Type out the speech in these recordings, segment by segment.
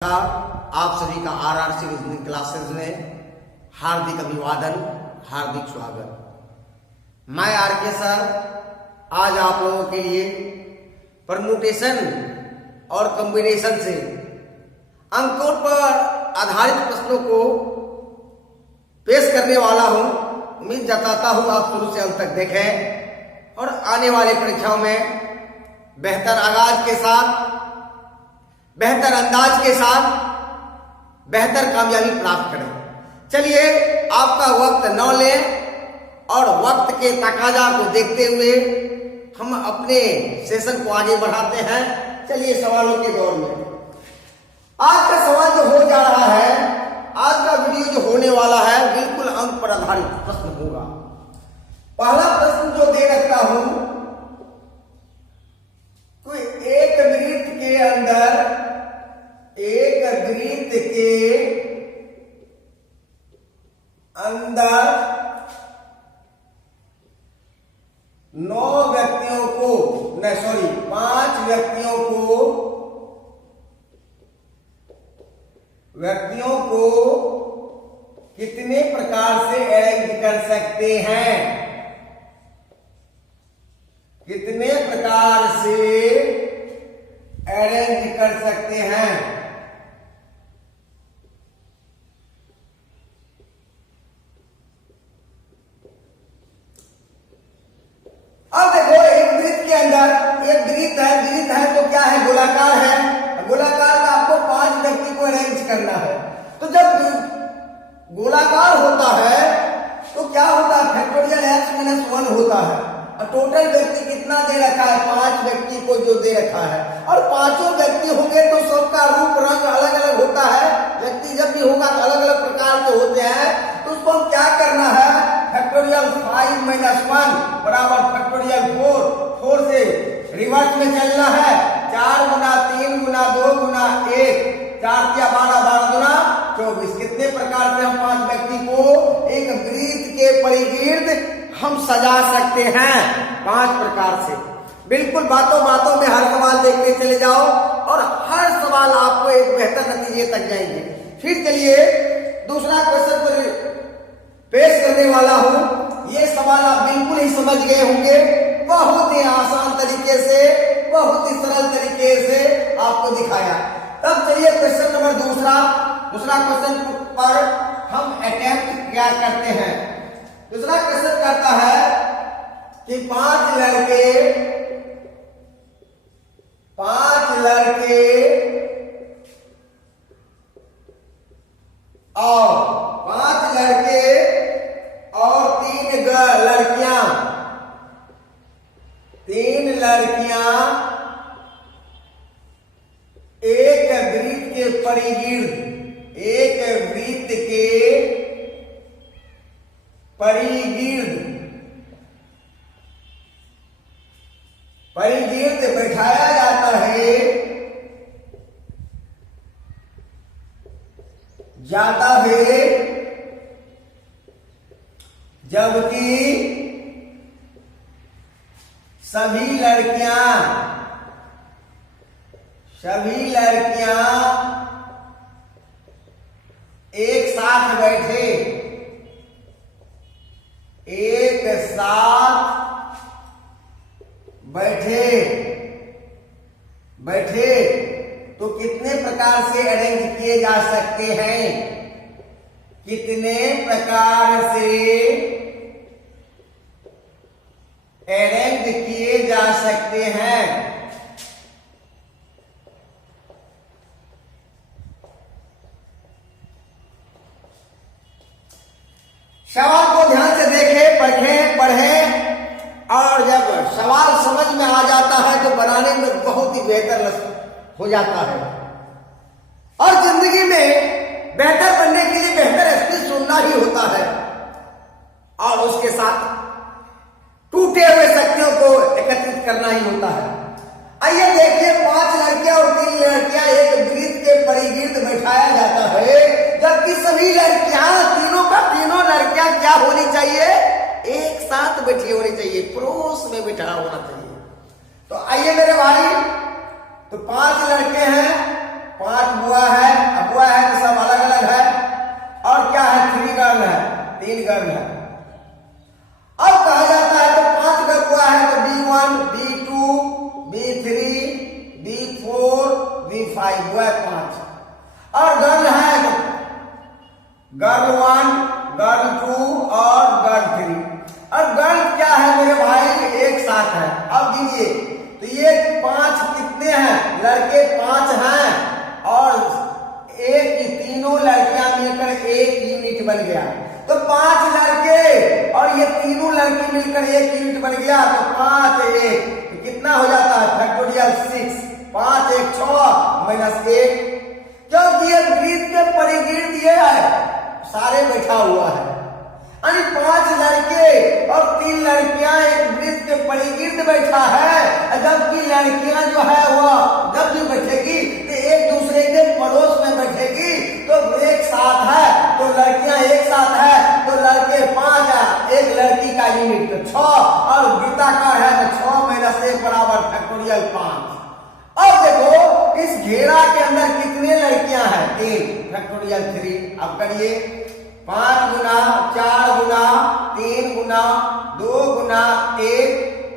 आप सभी का आरआरसी रीजनिंग क्लासेस में हार्दिक अभिवादन, हार्दिक स्वागत। मैं आरके सर आज आप लोगों के लिए परम्यूटेशन और कॉम्बिनेशन से अंकों पर आधारित प्रश्नों को पेश करने वाला हूं। उम्मीद जताता हूं आप शुरू से अंत तक देखें और आने वाले परीक्षाओं में बेहतर आगाज के साथ, बेहतर अंदाज के साथ बेहतर कामयाबी प्राप्त करें। चलिए आपका वक्त न लें और वक्त के तकाजा को देखते हुए हम अपने सेशन को आगे बढ़ाते हैं। चलिए सवालों के दौर में आज का सवाल जो हो जा रहा है, आज का वीडियो जो होने वाला है बिल्कुल अंक पर आधारित प्रश्न होगा। पहला प्रश्न जो दे रखता हूं, कोई एक वृत्त के अंदर, एक वृत्त के अंदर 5 व्यक्तियों को कितने प्रकार से अरेंज कर सकते हैं? कितने प्रकार से अरेंज कर सकते हैं? अब देखो, एक वृत्त के अंदर एक वृत्त है तो क्या है? गोलाकार है। गोलाकार में आपको 5 व्यक्ति को अरेंज करना है। तो जब गोलाकार होता है तो क्या होता है? फैक्टोरियल x-1 होता है। और टोटल व्यक्ति कितना दे रखा है? 5 व्यक्ति को जो दे रखा है। और पांचों व्यक्ति होंगे तो सबका रूप रंग अलग अलग होता है। व्यक्ति जब भी होगा तो अलग अलग प्रकार के होते हैं। तो उसको हम क्या करना है? फैक्टोरियल 5 - 1 बराबर फैक्टोरियल 4 से रिवर्स में चलना है। 4 गुना 3 गुना 2 गुना 1, 4 या 12, 12 गुना 24। कितने प्रकार से हम 5 व्यक्ति को एक वृत्त के परिगिर्द हम सजा सकते हैं? 5 प्रकार से। बिल्कुल बातों बातों में हर सवाल देखते चले जाओ और हर सवाल आपको एक बेहतर नतीजे तक जाएंगे। फिर चलिए दूसरा क्वेश्चन पर पेश करने वाला हूं। ये सवाल आप बिल्कुल ही समझ गए होंगे। बहुत ही आसान तरीके से, बहुत ही सरल तरीके से आपको दिखाया। तब चलिए क्वेश्चन नंबर दूसरा क्वेश्चन पर हम अटेम्प्ट क्या करते हैं। दूसरा क्वेश्चन कहता है कि 5 लड़के और 3 लड़कियां, 3 लड़कियां एक वृत्त के परिगिर्द, एक वृत्त के परिगिर्द बैठाया जाता है, जबकि सभी लड़कियां एक साथ बैठे तो कितने प्रकार से अरेंज किए जा सकते हैं? कितने प्रकार से अरेंज किए जा सकते हैं? सवाल को ध्यान से देखें, पढ़ें और जब सवाल समझ में आ जाता है तो बनाने में बहुत ही बेहतर हो जाता है। और जिंदगी में बेहतर बनने के लिए बेहतर स्पीच सुनना ही होता है और उसके साथ टूटे हुए शक्तियों को एकत्रित करना ही होता है। आइए देखिए, 5 लड़कियां और 3 लड़कियां एक वृत्त के परिगिर्द बैठाया जाता है, जबकि सभी लड़कियां, तीनों लड़कियां क्या होनी चाहिए? एक साथ बैठी होनी चाहिए, पड़ोस में बैठा होना चाहिए। तो आइए मेरे भाई, तो 5 लड़के हैं 5 बुआ है, अब बुआ है तो सब अलग अलग है, और क्या है 3 गर्ल है, 3 गर्ल है। अब कहा जाता है तो 5 अगर बुआ है तो B1 B2 B3 B4 B5 बुआ 5, और गर्ल है तो गर्ल 1 गर्ल 2 और गर्ल 3, और गर्ल क्या है मेरे भाई एक साथ है। अब गिनिए तो ये 5 कितने हैं, लड़के 5 हैं, और एक की तीनों लड़कियां मिलकर एक यूनिट बन गया, तो 5 लड़के और ये तीनों लड़की मिलकर एक यूनिट बन गया, तो 5 1 तो कितना हो जाता है फैक्टोरियल 6, 5 1 6 माइनस 1, क्योंकि ये वृत्त के परिगिर दिए है सारे बैठा हुआ है, यानी 5 लड़के और 3 लड़कियां एक वृत्त के परिगिर्द बैठा है, जबकि लड़कियां जो है वो जब भी बैठेगी तो एक दूसरे के पड़ोस में बैठेगी, तो एक साथ है तो लड़कियां एक साथ है तो लड़के 5 है, एक लड़की का यूनिट तो 6, और वृत्ताकार है तो 6 माइनस 1 बराबर फैक्टोरियल 5। अब देखो इस घेरा के अंदर कितने लड़कियां हैं, 3 फैक्टोरियल 3। अब करिए 5 गुना 4 गुना 3 गुना 2 गुना 1,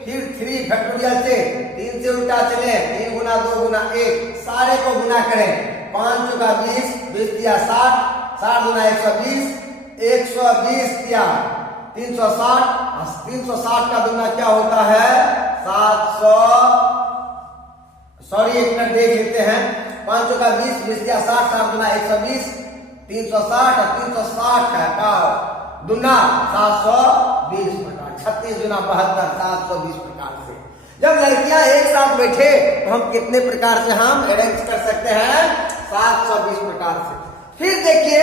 फिर 3 फैक्टोरियल से 3 से उल्टा चले, 3 गुना 2 गुना 1, सारे को गुना करें, 5 चौका 20, 20 दिया 60, 60 गुना 120, 120 दिया 360, 360 का दुना क्या होता है 700, सॉरी एक मिनट देख लेते हैं, 5 चौका 20, 20 दिया 60, 60 गुना 120, 360 और 360 का दुना 720 प्रकार, 36 गुना 72 720 प्रकार से। जब लड़कियां एक साथ बैठे तो हम कितने प्रकार से हम अरेंज कर सकते हैं 720 प्रकार से। फिर देखिए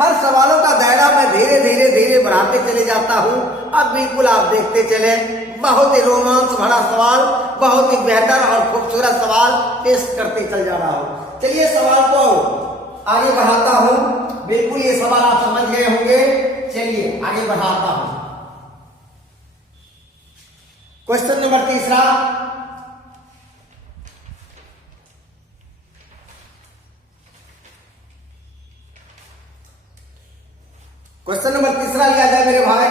हर सवालों का दायरा मैं धीरे धीरे धीरे बढ़ाते चले जाता हूं। अब बिल्कुल आप देखते चले, बहुत ही रोमांच भरा सवाल, बहुत ही बेहतर और खूबसूरत सवाल पेश करते चल जा रहा हूं। चलिए सवाल को आगे बढ़ाता हूं, बिल्कुल ये सवाल आप समझ गए होंगे। चलिए आगे बढ़ाता हूं। क्वेश्चन नंबर 3, क्वेश्चन नंबर 3 लिया जाए मेरे भाई।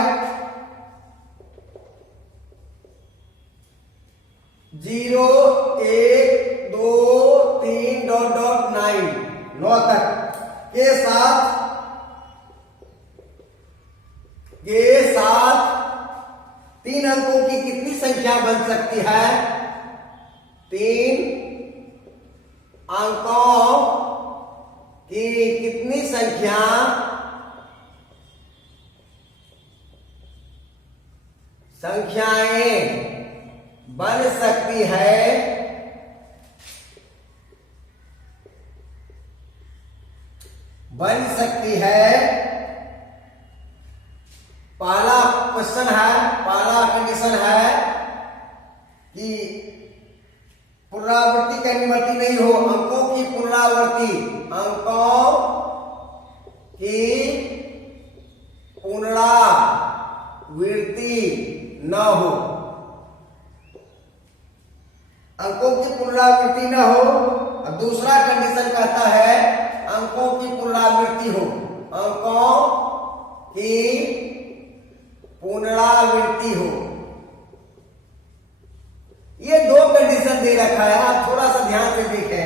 0 1 2 3 .9 9 तक के साथ 3 अंकों की कितनी संख्या बन सकती है? 3 अंकों की कितनी संख्याएं बन सकती है? पहला क्वेश्चन है, पहला कंडीशन है कि पुनरावृत्ति का निवर्ती नहीं हो, अंकों की पुनरावृत्ति, अंकों की पुनरावृत्ति न हो, अंकों की पुनरावृत्ति न हो। अब दूसरा कंडीशन कहता है अंकों की पुनरावृत्ति हो, अंकों की पुनरावृत्ति हो। ये 2 कंडीशन दे रखा है, आप थोड़ा सा ध्यान से देखें।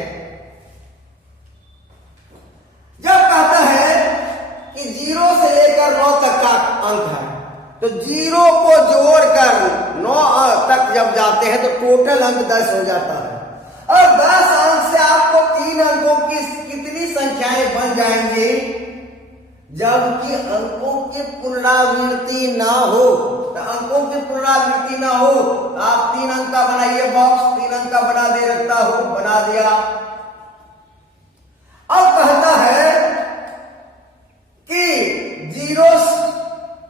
जब कहता है कि 0 से लेकर 9 तक का अंक है, तो 0 को जोड़कर 9 तक जब जाते हैं तो टोटल अंक 10 हो जाता है, और 10 अंक से आपको 3 अंकों की कितनी संख्याएं बन जाएंगी? जबकि अंकों की पुनरावृत्ति ना हो, तो अंकों की पुनरावृत्ति ना हो, आप 3 अंक का बनाइए बॉक्स, 3 अंक का बना दे रखता हूं, बना दिया। अब कहता है कि 0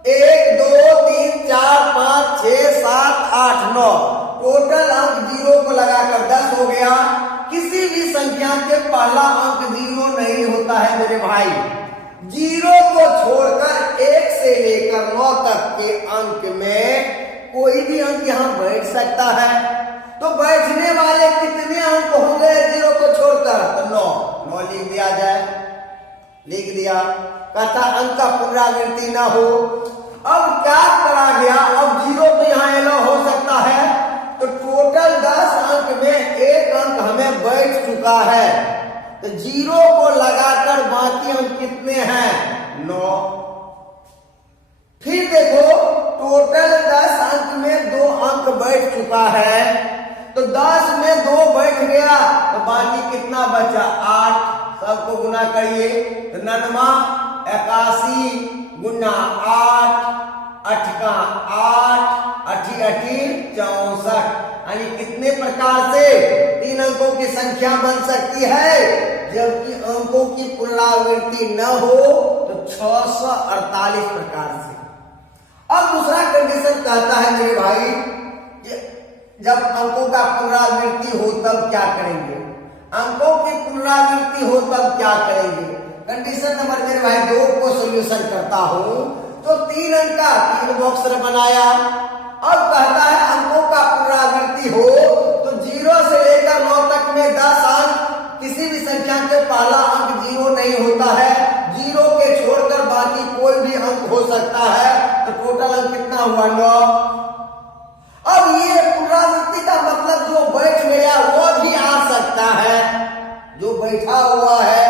1 2 3 4 5 6 7 8 9 टोटल अंक 0 को लगाकर 10 हो गया। किसी भी संख्या के पहला अंक 0 नहीं होता है मेरे भाई। 0 को छोड़कर 1 से लेकर 9 तक के अंक में कोई भी अंक यहां बैठ सकता है। तो तो बैठने वाले कितने अंक होंगे जीरो को छोड़कर? तो 9 9 लिख दिया जाए, लिख दिया। कहता अंक का पुनरावृत्ति ना हो। अब क्या करा गया? अब जीरो तो यहाँ एलो हो सकता है, तो टोटल 10 अंक में एक अंक हमें बैठ चुका है, तो जीरो को लगाकर बाकी अंक कितने हैं? 9। फिर देखो टोटल 10 अंक में 2 अंक बैठ चुका है, तो 10 में 2 बैठ गया, तो बाकी कितना बचा? 8। सबको गुना करिए, तो 99 81 गुना 8 8 का 8 8 8 64। यानी कितने प्रकार से 3 अंकों की संख्या बन सकती है? जबकि अंकों की पुनरावृत्ति न हो तो 648 प्रकार से। अब दूसरा कंडीशन कहता है मेरे भाई, जब अंकों का पुनरावृत्ति हो तब क्या करेंगे? अंकों की पुनरावृत्ति हो तब क्या करेंगे? कंडीशन नंबर मेरे भाई 2 को सॉल्यूशन करता हूं, तो 3 अंक का 3 बॉक्स बनाया। अब कहता है अंकों का पुनरावृत्ति हो तो 0 से लेकर 9 तक में 10 अंक, किसी भी संख्या के पहला अंक 0 नहीं होता है, 0 के छोड़कर बाकी कोई भी अंक हो सकता है, तो टोटल अंक कितना हुआ? 9। अब ये पुनरावृत्ति का मतलब जो बैठ गया वो भी आ सकता है, जो बैठा हुआ है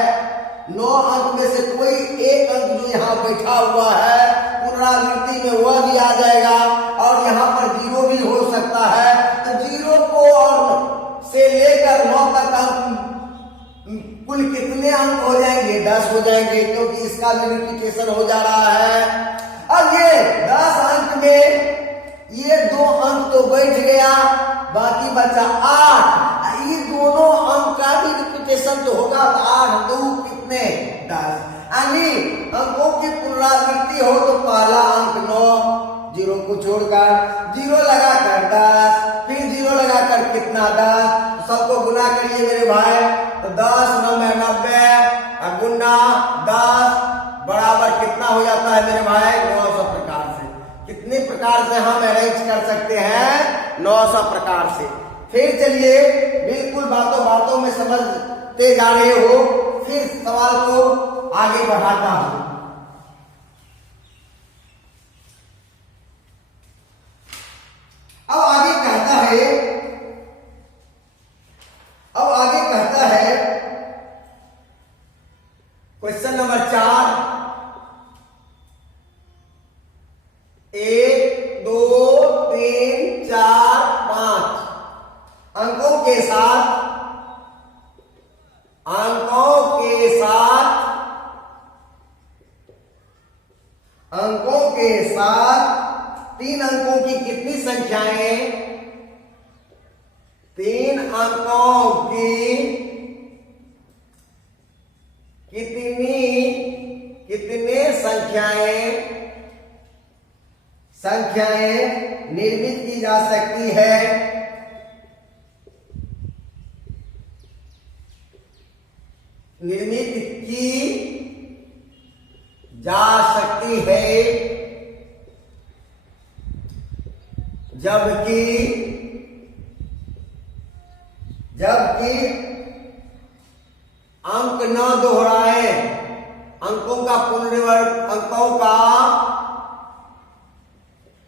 9 अंक में से कोई एक अंक जो यहाँ बैठा हुआ है पुनरावृत्ति में वह भी आ जाएगा, और यहाँ पर 0 भी हो सकता है। तो 0 को और से लेकर 9 तक अंक कुल कितने अंक हो जाएंगे? 10 हो जाएंगे, क्योंकि इसका मल्टीप्लिकेशन हो जा रहा है। अब ये 10 अंक में ये 2 अंक तो बैठ गया, बाकी बचा 8। ये दोनों अंक का भी रिपीटेशन तो होगा, 8 2 कितने? 10। यानी अंकों की पुनरावृत्ति हो तो पहला अंक 9, 0 को छोड़कर 0 लगाकर 10, फिर 0 लगाकर कितना? 10। सबको गुना करिए मेरे भाई, तो 10 9 में 90 गुना 10 बराबर कितना हो जाता है मेरे भाई? 900 प्रकार से। कितने प्रकार से हम अरेंज कर सकते हैं? 900 प्रकार से। फिर चलिए बिल्कुल बातों बातों में समझते जा रहे हो, फिर सवाल को आगे बढ़ाता हूं। अब आगे कहता है क्वेश्चन नंबर 4, 1 2 3 4 5 अंकों के साथ 3 अंकों की कितनी संख्याएं? 3 अंकों की कितने संख्याएं निर्मित की जा सकती है? निर्मित की जा सकती है, जबकि अंक न दोहराए, अंकों का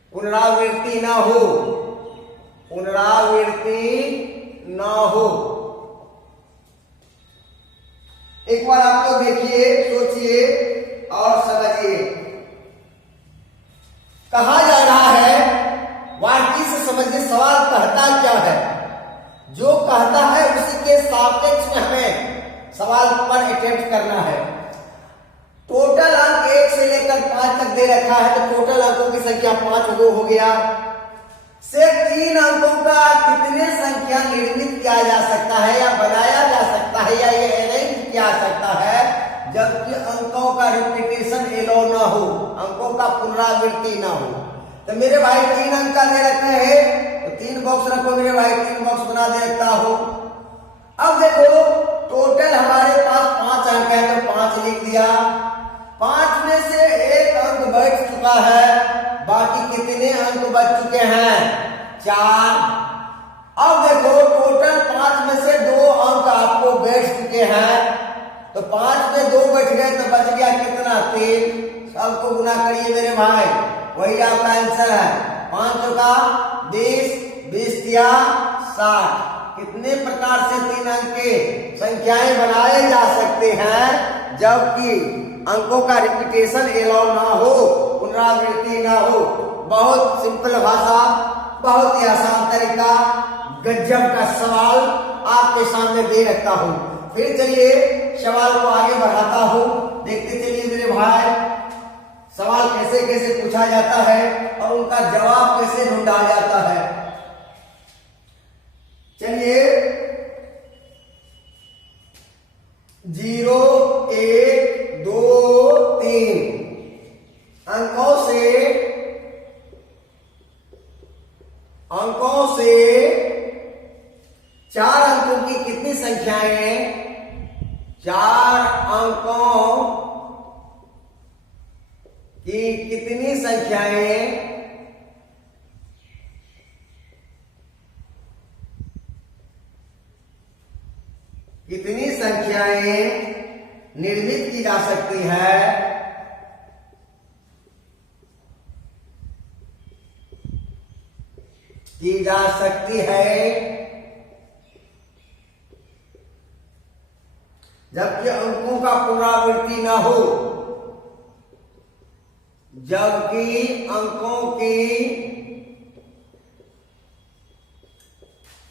पुनरावृत्ति न हो। एक बार आप लोग देखिए, सोचिए और समझिए। कहा जा रहा है, बारीकी से समझिए सवाल कहता क्या है। जो कहता है उसी के सापेक्ष में हमें सवाल पर अटेम्प्ट करना है। टोटल अंक 1 से लेकर 5 तक दे रखा है, तो टोटल अंकों की संख्या 5 हो गया। से 3 अंकों का कितने संख्या निर्मित किया जा सकता है या बनाया जा सकता है या ये अरेंज किया सकता है, जबकि अंकों का रिपीटेशन एलो ना हो, अंकों का पुनरावृत्ति ना हो। तो मेरे भाई 3 अंक का दे रखे हैं, तो 3 बॉक्स रखो मेरे भाई, 3 बॉक्स बना देता हूं। अब देखो टोटल हमारे पास 5 अंक है, तो 5 लिख दिया। 5 में से 1 अंक बैठ चुका है, बाकी कितने अंक बच चुके हैं? 4। अब देखो टोटल 5 में से 2 अंक आपको बैठ चुके हैं, तो 5 में 2 बैठ गए तो बच गया कितना 3। सबको गुना करिए मेरे भाई, वही आपका आंसर है। 5 का 20, 20 या 60। कितने प्रकार से 3 अंक के संख्याएं बनाए जा सकते हैं, जबकि अंकों का रिपीटेशन एलाउ ना हो, पुनरावृत्ति ना हो। बहुत सिंपल भाषा, बहुत ही आसान तरीका, गजब का सवाल आपके सामने दे रखता हूं। फिर चलिए सवाल को आगे बढ़ाता हूं, देखते चलिए मेरे भाई सवाल कैसे कैसे पूछा जाता है और उनका जवाब कैसे ढूंढा जाता है। चलिए 0, 1, 2, 3 अंकों से 4 अंकों की कितनी संख्याएं हैं? 4 अंकों की कितनी संख्याएं निर्मित की जा सकती है? जबकि अंकों का पुनरावृत्ति ना हो, जबकि अंकों की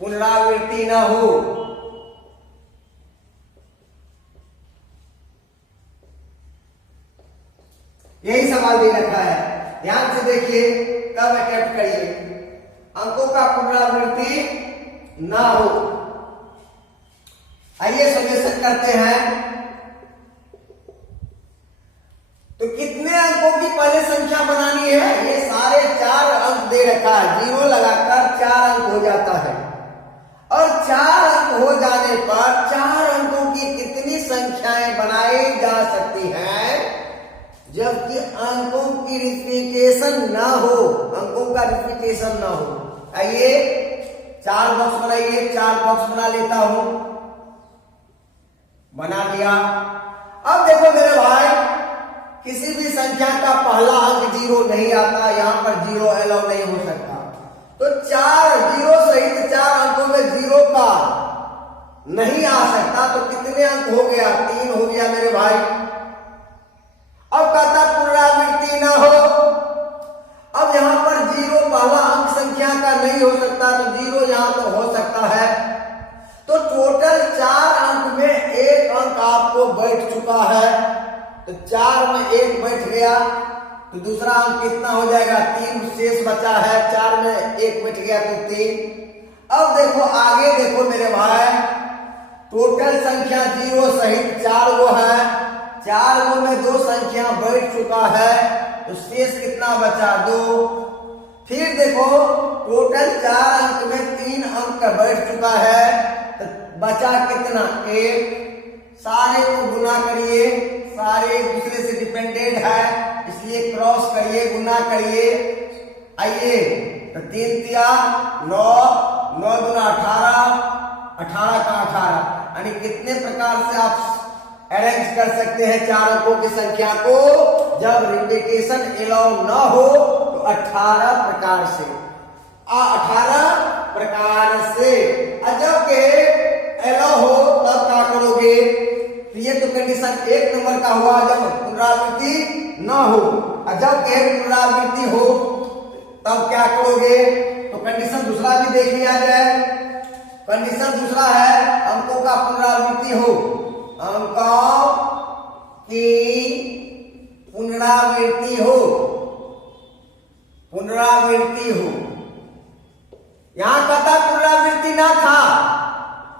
पुनरावृत्ति ना हो। यही सवाल दे रखा है, ध्यान से देखिए तब अटेम्प्ट करिए। अंकों का पुनरावृत्ति ना हो। आइए सॉल्यूशन करते हैं। तो कितने अंकों की पहले संख्या बनानी है? ये सारे 4 अंक दे रखा है, 0 लगाकर 4 अंक हो जाता है। और 4 अंक हो जाने पर 4 अंकों की कितनी संख्याएं बनाई जा सकती हैं, जबकि अंकों की रिपीटेशन ना हो, अंकों का रिपीटेशन ना हो। आइए 4 बॉक्स बनाइए, 4 बॉक्स बना लेता हूं, बना लिया। अब देखो मेरे भाई, किसी भी संख्या का पहला अंक 0 नहीं आता, यहां पर 0 अलाउ नहीं हो सकता। तो 4 0 सहित 4 अंकों में 0 का नहीं आ सकता, तो कितने अंक हो गया? 3 हो गया मेरे भाई। अब कहता पुनरावृत्ति ना हो। अब यहां पर 0 पहला अंक संख्या का नहीं हो सकता, तो 0 यहां तो हो सकता है। तो टोटल 4 अंक में 1 अंक आपको बैठ चुका है, तो 4 में 1 बैठ गया, तो दूसरा अंक कितना हो जाएगा? 3 शेष बचा है। 4 में 1 बैठ गया तो 3। अब देखो आगे देखो मेरे भाई, टोटल संख्या 0 सहित 4 गो है, 4 गो में 2 संख्या बैठ चुका है, तो शेष कितना बचा? 2। फिर देखो टोटल 4 अंक में 3 अंक बैठ चुका है, तो बचा कितना? 1। सारे को गुना करिए, सारे एक दूसरे से डिपेंडेंट है, इसलिए क्रॉस करिए, गुना करिए। आइए तो 3 तिया 9, 9 दूना 18, 18 का 18, यानी कितने प्रकार से आप अरेंज कर सकते हैं 4 अंकों की संख्या को, जब रिपीटेशन अलाउ ना हो, तो 18 प्रकार से। 18 प्रकार से। जब के अलाउ हो तब क्या करोगे? तो ये तो कंडीशन 1 नंबर का हुआ, जब पुनरावृत्ति ना हो। और जब कहे पुनरावृत्ति हो तब क्या करोगे? तो कंडीशन दूसरा भी देख लिया जाए। कंडीशन दूसरा है अंकों का पुनरावृत्ति हो, अंकों की पुनरावृत्ति हो, पुनरावृत्ति हो। यहां कहता पुनरावृत्ति ना था,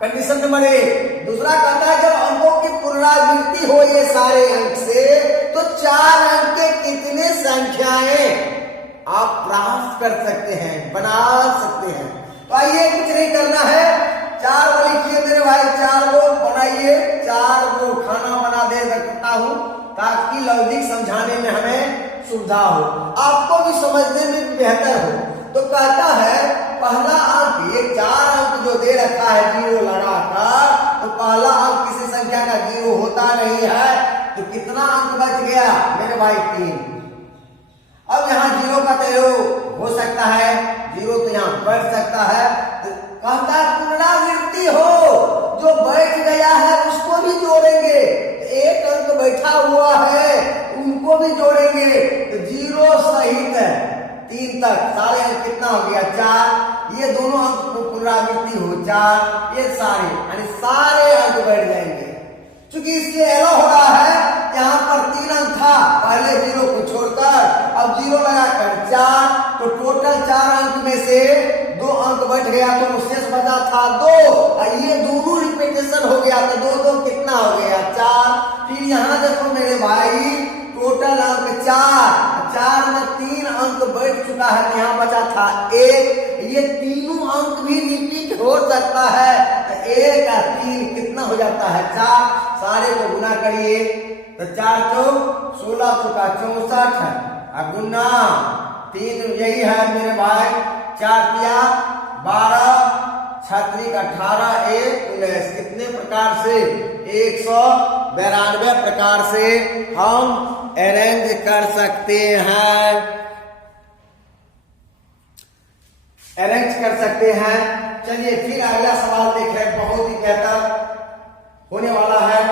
कंडीशन नंबर 1। दूसरा कहता है जब अंकों की पुनरावृत्ति हो ये सारे अंक से, तो 4 अंक के कितने संख्याएं आप प्राप्त कर सकते हैं, बना सकते हैं। तो आइए कुछ नहीं करना है, 4 को लिखिए मेरे भाई, 4 को बनाइए, 4 को खाना बना दे सकता हूं, ताकि लॉजिक समझाने में हमें सुविधा हो, आपको भी समझने में बेहतर हो। तो कहता है पहला अंक, ये 4 अंक जो दे रखा है जीरो लगाकर, तो पहला अंक किसी संख्या का जीरो होता नहीं है, तो कितना अंक बच गया मेरे भाई 3। अब यहाँ जीरो का तो हो सकता है, जीरो तो यहाँ बढ़ सकता है, तो कहता है पुनरावृत्ति हो, जो बैठ गया है उसको भी जोड़ेंगे, एक अंक बैठा हुआ है उनको भी जोड़ेंगे, तो जीरो सहित 3 तक सारे अंक कितना हो गया 4, ये दोनों अंक पुनरावृत्ति हो 4, ये सारे यानी सारे अंक बैठ जाएंगे। क्योंकि इसलिए एलो हो रहा है, यहाँ पर 3 अंक था, पहले जीरो को छोड़कर अब जीरो लगाकर 4, तो टोटल 4 अंक में से 2 अंक बैठ गया, तो शेष बचा था 2, ये दोनों रिपीटेशन हो गया, तो 2 2 कितना हो गया 4। फिर यहाँ देखो मेरे भाई टोटल अंक 4 में 3 अंक बैठ चुका है, तो यहाँ बचा था 1, ये तीनों अंक भी रिपीट हो सकता है, तो 1 और 3 कितना हो जाता है 4, सारे को गुना करिए, तो 4 चौक 16 चौका 64 और गुना 3 यही है मेरे भाई, 4 तिया 12 छत्रिक 18 1 19, कितने प्रकार से 192 प्रकार से हम अरेंज कर सकते हैं, अरेंज कर सकते हैं। चलिए फिर अगला सवाल देखें, बहुत ही बेहतर होने वाला है।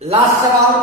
लास्ट सवाल